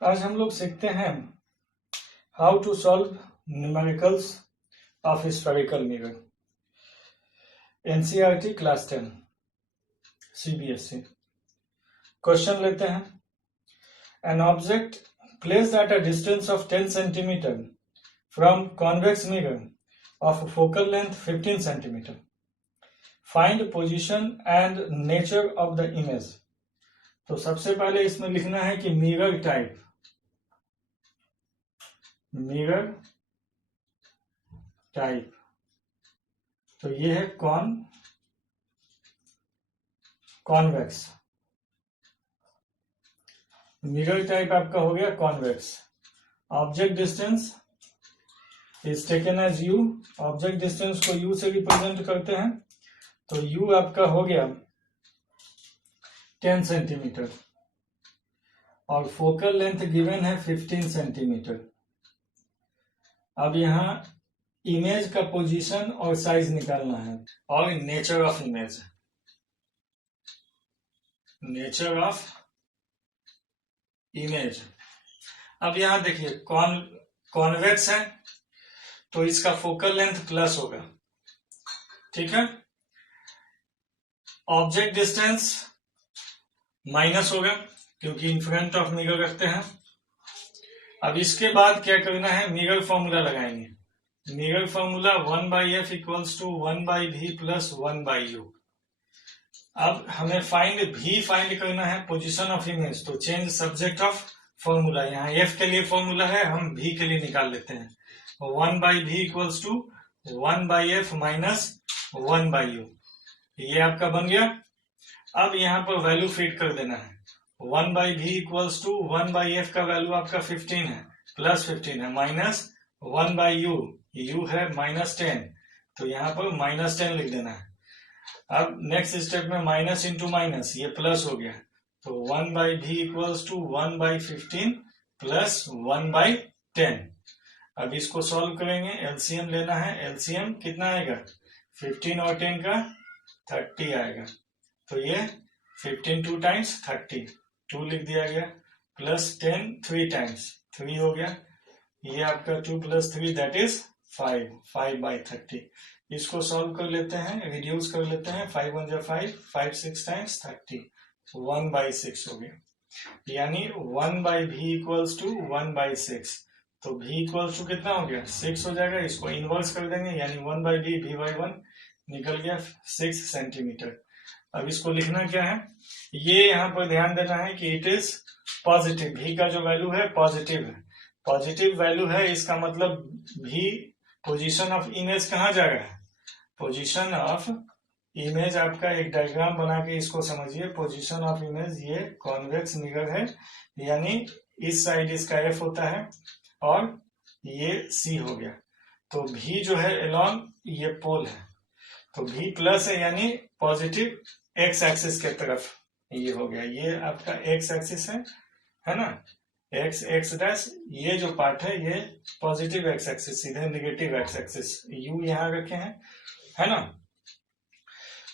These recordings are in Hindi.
आज हम लोग सीखते हैं how to solve numericals of spherical mirror. NCERT class 10 CBSE. Question लेते हैं। An object placed at a distance of 10 centimetre from convex mirror of focal length 15 centimetre. Find position and nature of the image. तो सबसे पहले इसमें लिखना है कि मिरर टाइप, मिरर टाइप, तो ये है कॉन्वेक्स। मिरर टाइप आपका हो गया convex. Object distance is taken as u। Object distance को u से रिप्रेजेंट करते हैं, तो u आपका हो गया 10 सेंटीमीटर और फोकल लेंथ गिवन है 15 सेंटीमीटर। अब यहां इमेज का पोजीशन और साइज निकालना है और nature of image, nature of image. अब यहां देखिए कॉन्वेक्स है तो इसका फोकल लेंथ प्लस होगा, ठीक है। ऑब्जेक्ट डिस्टेंस माइनस होगा क्योंकि इन फ्रंट ऑफ मिरर रखते हैं। अब इसके बाद क्या करना है, मिरर फॉर्मूला लगाएंगे। Mirror formula 1/f equals to 1/v plus 1/u। अब हमें v फाइंड करना है, पोजीशन ऑफ इमेज, तो चेंज सब्जेक्ट ऑफ फॉर्मूला। यहाँ f के लिए फॉर्मूला है, हम v के लिए निकाल लेते हैं। 1/v equals to 1/f minus 1/u, ये आपका बन गया। अब यहाँ पर वैल्यू फिट कर देना है। 1/v इक्वल्स टू 1/f का वैल्यू आपका 15 है, प्लस 15 है, माइनस 1/u, u है -10, तो यहाँ पर -10 लिख देना है। अब नेक्स्ट स्टेप में माइनस इंटू माइनस, ये प्लस हो गया, तो 1/v इक्वल्स टू 1/15 प्लस 1/10। अब इसको सॉल्व करेंगे, एलसीएम लेना है। एलसीएम कितना आएगा, 15 और 10 का 30 आएगा, तो ये 15 2 टाइम्स 30, 2 लिख दिया गया, प्लस 10 3 टाइम्स 3 हो गया, ये आपका 2 + 3 दैट इज 5, 5/30। इसको सॉल्व कर लेते हैं, रिड्यूस कर लेते हैं। 5 1 जा 5, 5 6 टाइम्स 30, 1/6 हो गया। यानी 1/v इक्वल्स टू 1/6, तो v इक्वल्स टू कितना हो गया, 6 हो जाएगा। इसको इनवर्स कर देंगे, यानी 1/v v/1 निकल गया 6 सेंटीमीटर। अब इसको लिखना क्या है, ये यहाँ पर ध्यान देना है कि इट इज पॉजिटिव। v का जो वैल्यू है पॉजिटिव है, पॉजिटिव वैल्यू है, इसका मतलब v पोजीशन ऑफ इमेज कहाँ जा रहा है, पोजीशन ऑफ इमेज। आपका एक डायग्राम बना के इसको समझिए। पोजीशन ऑफ इमेज, ये कॉन्वेक्स मिरर है, यानी इस साइड इसका f होता है और ये c हो गया। तो v जो है एलॉन्ग ये पोल है, तो v प्लस है, यानी पॉजिटिव x एक्सिस के तरफ ये हो गया। ये आपका x एक्सिस है ना, x डैश, ये जो पार्ट है ये पॉजिटिव x एक्सिस, सीधे नेगेटिव x एक्सिस, u यहां रखे हैं, है ना।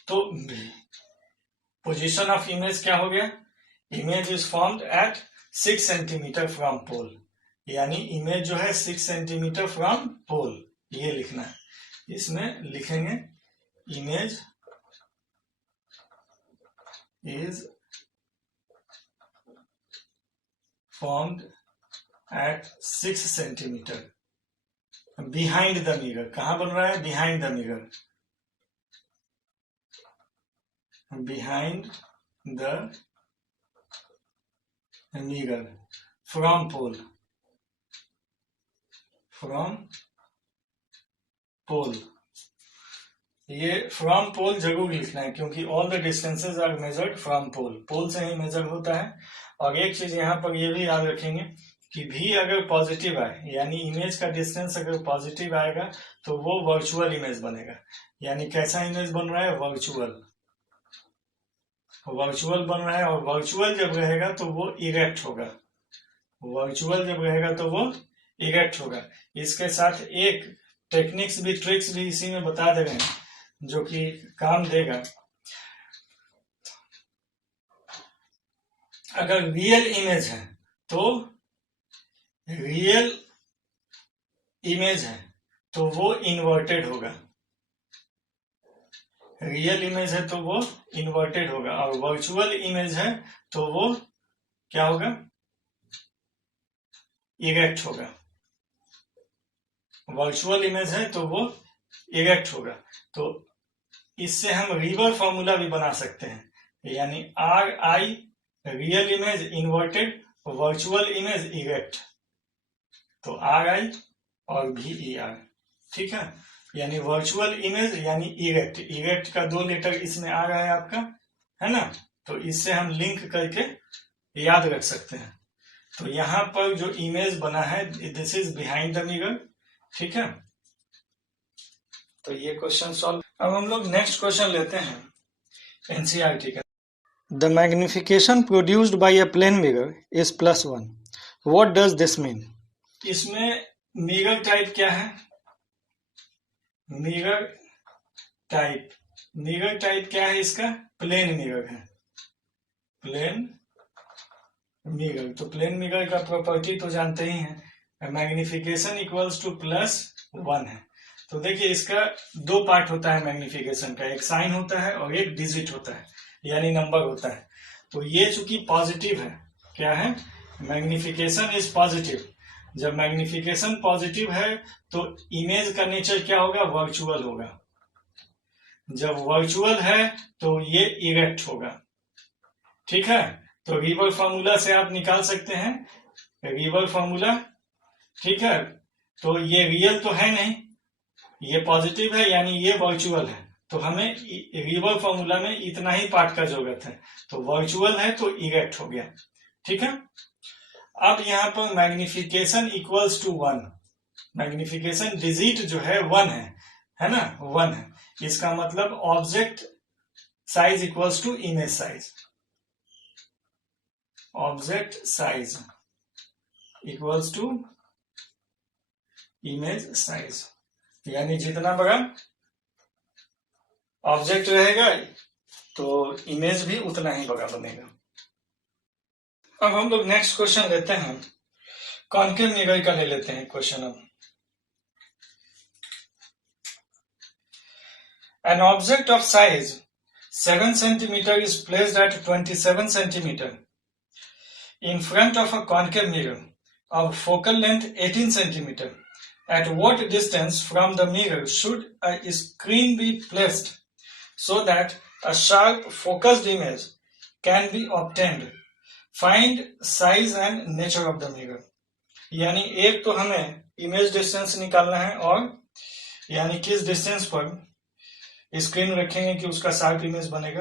तो पोजीशन ऑफ इमेज क्या हो गया, image is formed at 6 centimetre from pole, यानी इमेज जो है 6 सेंटीमीटर फ्रॉम पोल, ये लिखना है। इसमें लिखेंगे image is formed at 6 centimetre behind the mirror. कहां बन रहा है, behind the mirror, behind the mirror from pole, from pole. ये फ्रॉम पोल जरूर लिखना है क्योंकि all the distances are measured from pole, pole से ही मेजर होता है। और एक चीज यहाँ पर ये भी याद रखेंगे कि v अगर पॉजिटिव आए, यानी इमेज का डिस्टेंस अगर पॉजिटिव आएगा तो वो वर्चुअल इमेज बनेगा। यानी कैसा इमेज बन रहा है, वर्चुअल, वर्चुअल बन रहा है। और वर्चुअल जब रहेगा तो वो इरेक्ट होगा, वर्चुअल जब रहेगा तो वो इरेक्ट होगा। इसके साथ एक टेक्निक्स भी, ट्रिक्स भी इसी में बता दे रहे हैं जो कि काम देगा। अगर रियल इमेज है तो रियल इमेज है तो वो इन्वर्टेड होगा, रियल इमेज है तो वो इन्वर्टेड होगा, और वर्चुअल इमेज है तो वो क्या होगा, इरेक्ट होगा। वर्चुअल इमेज है तो वो इरेक्ट होगा। तो इससे हम रिवर फॉर्मूला भी बना सकते हैं, यानी are I real image inverted, virtual image erect, तो आर आई और भी ई आर, ठीक है। यानी वर्चुअल इमेज यानी इरेक्ट, इरेक्ट का 2 लेटर इसमें आ रहा है आपका, है ना, तो इससे हम लिंक करके याद रख सकते हैं। तो यहां पर जो इमेज बना है this is behind the mirror, ठीक है। तो ये क्वेश्चन सॉल्व। अब हम लोग नेक्स्ट क्वेश्चन लेते हैं एनसीईआरटी का। The magnification produced by a plane mirror is +1, what does this mean? इसमें मिरर टाइप क्या है, मिरर टाइप, मिरर टाइप क्या है इसका, प्लेन मिरर है, प्लेन मिरर। तो प्लेन मिरर का प्रॉपर्टी तो जानते ही हैं, मैग्निफिकेशन इक्वल्स टू +1 है। तो देखिए इसका 2 पार्ट होता है मैग्निफिकेशन का, एक साइन होता है और एक डिजिट होता है, यानी नंबर होता है। तो ये चूंकि पॉजिटिव है, क्या है, मैग्निफिकेशन इज पॉजिटिव। जब मैग्निफिकेशन पॉजिटिव है तो इमेज का नेचर क्या होगा, वर्चुअल होगा। जब वर्चुअल है तो ये इरेक्ट होगा, ठीक है। तो रिवर फॉर्मूला से आप निकाल सकते हैं, रिवर फॉर्मूला, ठीक है। तो ये रियल तो है नहीं, ये पॉजिटिव है यानी ये वर्चुअल है, तो हमें रिवर फॉर्मूला में इतना ही पार्ट का जरूरत है। तो वर्चुअल है तो इरेक्ट हो गया, ठीक है। अब यहां पर magnification equals to 1, magnification digit जो है 1 है ना, 1 है। इसका मतलब object size equals to image size, object size equals to image size, यानी जितना बड़ा ऑब्जेक्ट रहेगा तो इमेज भी उतना ही बड़ा बनेगा। अब हम लोग नेक्स्ट क्वेश्चन लेते हैं, कॉनकेव मिरर का ले लेते हैं क्वेश्चन। अब an object of size 7 cm is placed at 27 cm in front of a concave mirror of focal length 18 cm. At what distance from the mirror should a screen be placed so that a sharp focused image can be obtained? Find size and nature of the mirror. यानी एक तो हमें इमेज डिस्टेंस निकालना है, और यानी किस डिस्टेंस पर स्क्रीन रखेंगे कि उसका शार्प इमेज बनेगा,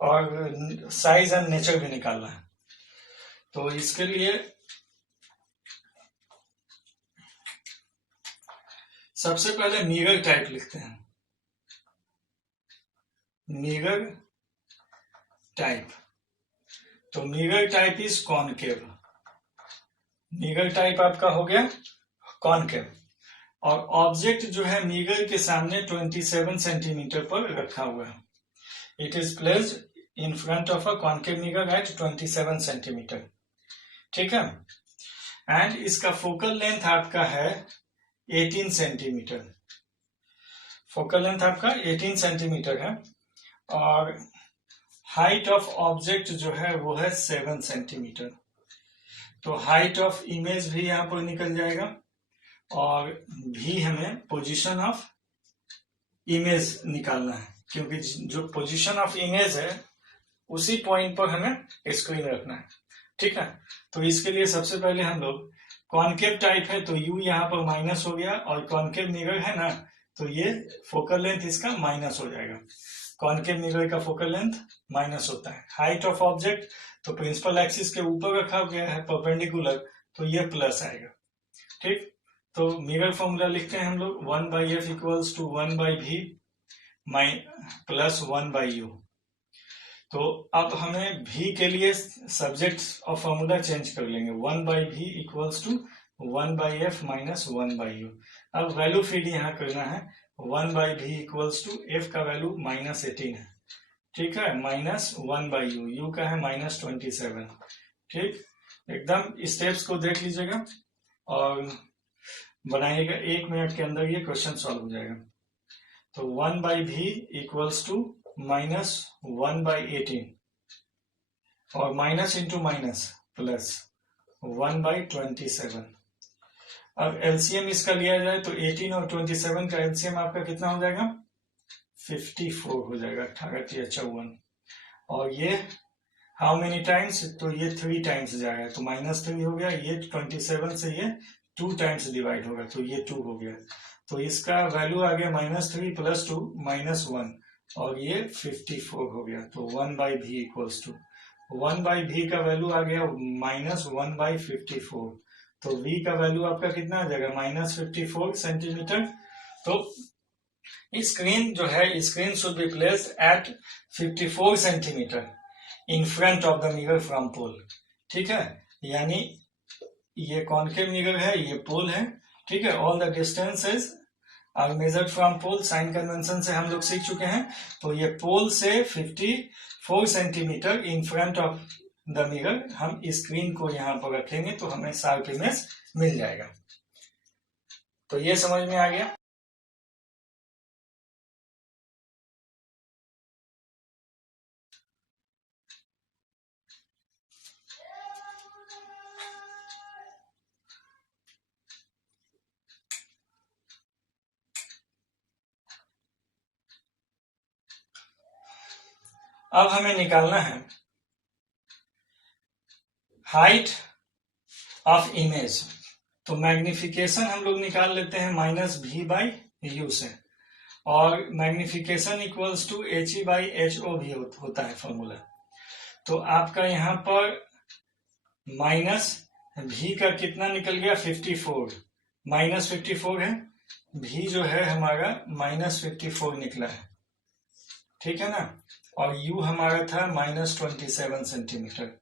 और साइज एंड नेचर भी निकालना है। तो इसके लिए सबसे पहले मिरर टाइप लिखते हैं, मिरर टाइप। तो mirror type is concave, mirror type आपका हो गया कॉनकेव, और ऑब्जेक्ट जो है मिरर के सामने 27 सेंटीमीटर पर रखा हुआ है। It is placed in front of a concave mirror at 27 centimetre, ठीक है। एंड इसका फोकल लेंथ आपका है 18 सेंटीमीटर, फोकल लेंथ आपका 18 सेंटीमीटर है, और हाइट ऑफ ऑब्जेक्ट जो है वो है 7 सेंटीमीटर। तो हाइट ऑफ इमेज भी यहां पर निकल जाएगा, और भी हमें पोजीशन ऑफ इमेज निकालना है, क्योंकि जो पोजीशन ऑफ इमेज है उसी पॉइंट पर हमें स्क्रीन रखना है, ठीक है। तो इसके लिए सबसे पहले हम लोग कॉनकेव टाइप है तो यू यहाँ पर माइनस हो गया, और कॉनकेव मिरर है ना तो ये फोकल लेंथ इसका माइनस हो जाएगा। कॉनकेव मिरर का फोकल लेंथ माइनस होता है। हाइट ऑफ ऑब्जेक्ट तो प्रिंसिपल एक्सिस के ऊपर रखा गया है परपेंडिकुलर, तो ये प्लस आएगा, ठीक। तो मिरर फॉर्मूला लिखते हैं हम लोग 1/f equals to 1/v plus 1/u। तो अब हमें v के लिए सब्जेक्ट और फॉर्मूला चेंज कर लेंगे, 1/v equals to 1/f minus 1/u। अब वैल्यू फीड यहाँ करना है, 1/v इक्वल्स टू f का वैल्यू -18 है, ठीक है, माइनस 1/u, u का है -27, ठीक। एकदम स्टेप्स को देख लीजिएगा और बनाइएगा, 1 मिनट के अंदर ये क्वेश्चन सॉल्व हो जाएगा। तो 1/v इक्वल्स टू -1/18 और माइनस इंटू माइनस प्लस 1/27। अब एलसीएम इसका लिया जाए तो 18 और 27 का एलसीएम आपका कितना हो जाएगा, 54 हो जाएगा, 18×54। और ये हाउ मेनी टाइम्स, तो ये 3 टाइम्स जाएगा, तो -3 हो गया। ये 27 से ये 2 टाइम्स डिवाइड होगा, तो ये 2 हो गया। तो इसका वैल्यू आ गया -3 + 2 -1 और ये 54 हो गया। तो 1/v इक्वल्स टू 1/v का वैल्यू आ गया -1/54। तो v का वैल्यू आपका कितना आ जाएगा, -54 सेंटीमीटर। तो स्क्रीन जो है, screen should be placed at 54 centimetre in front of the mirror from pole. ठीक है, यानी ये कॉनकेव मिरर है, ये पोल है। ठीक है, all the distances are measured from pole. Sign convention से हम लोग सीख चुके हैं। तो ये पोल से 54 centimetre in front of the mirror हम स्क्रीन को यहां पर रखेंगे तो हमें शार्प इमेज मिल जाएगा। तो ये समझ में आ गया। अब हमें निकालना है हाइट ऑफ इमेज। तो मैग्निफिकेशन हम लोग निकाल लेते हैं -v/u से, और मैग्निफिकेशन इक्वल्स टू HE/HO भी होता है फॉर्मूला। तो आपका यहां पर -v का कितना निकल गया, 54, -54 है, v जो है हमारा -54 निकला है। ठीक है ना, और u हमारा था -27 सेंटीमीटर।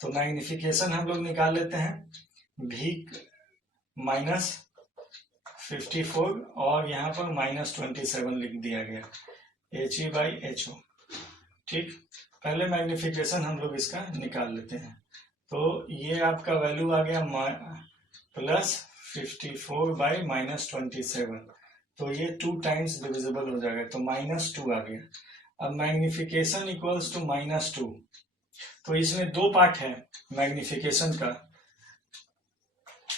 तो मैग्निफिकेशन हम लोग निकाल लेते हैं, v -54 और यहाँ पर -27 लिख दिया गया, HE/HO। ठीक, पहले मैग्निफिकेशन हम लोग इसका निकाल लेते हैं। तो ये आपका वैल्यू आ गया +54 / -27, तो ये 2 टाइम्स डिविजिबल हो जाएगा, तो -2 आ गया। अब मैग्निफिकेशन इक्वल्स टू -2। तो इसमें 2 पार्ट है मैग्निफिकेशन का,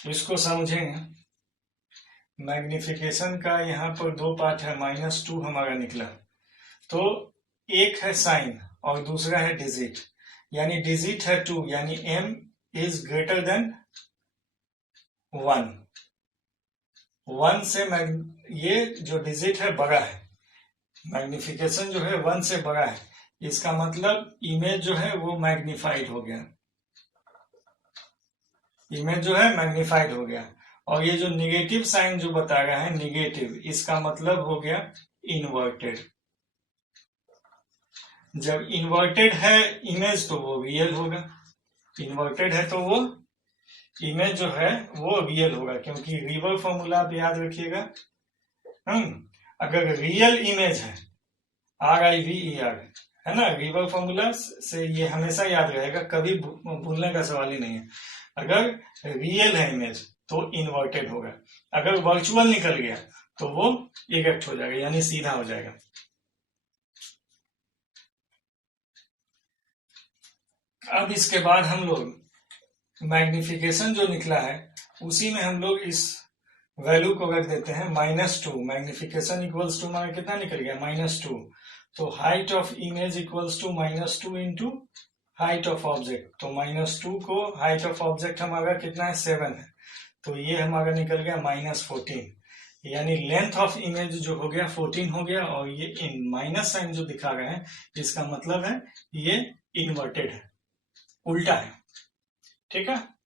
इसको समझेंगे। मैग्निफिकेशन का यहाँ पर 2 पार्ट है, -2 हमारा निकला। तो एक है साइन और दूसरा है डिजिट, यानी डिजिट है 2, यानी m इज ग्रेटर देन 1। 1 से ये जो डिजिट है बड़ा है, मैग्निफिकेशन जो है 1 से बड़ा है, इसका मतलब इमेज जो है वो मैग्निफाइड हो गया, इमेज जो है मैग्निफाइड हो गया। और ये जो निगेटिव साइन जो बता रहा है निगेटिव, इसका मतलब हो गया इन्वर्टेड। जब इन्वर्टेड है इमेज तो वो रियल होगा, इन्वर्टेड है तो वो इमेज जो है वो रियल होगा, क्योंकि रिवर फॉर्मूला आप याद रखिएगा। अगर रियल इमेज है RIVER है ना, रिवर फॉर्मूला से ये हमेशा याद रहेगा, कभी भूलने का सवाल ही नहीं है। अगर रियल है इमेज तो इन्वर्टेड होगा, अगर वर्चुअल निकल गया तो वो इरेक्ट हो जाएगा, यानी सीधा हो जाएगा। अब इसके बाद हम लोग मैग्निफिकेशन जो निकला है उसी में हम लोग इस वैल्यू को रख देते हैं -2। मैग्निफिकेशन इक्वल्स टू हमारा कितना निकल गया, -2। तो height of image equals to -2 into height of object. तो -2 को हाइट ऑफ ऑब्जेक्ट हमारा कितना है, 7 है, तो ये हमारा निकल गया -14, यानी लेंथ ऑफ इमेज जो हो गया 14 हो गया। और ये इन माइनस साइन जो दिखा रहे हैं इसका मतलब है ये इन्वर्टेड है, उल्टा है। ठीक है।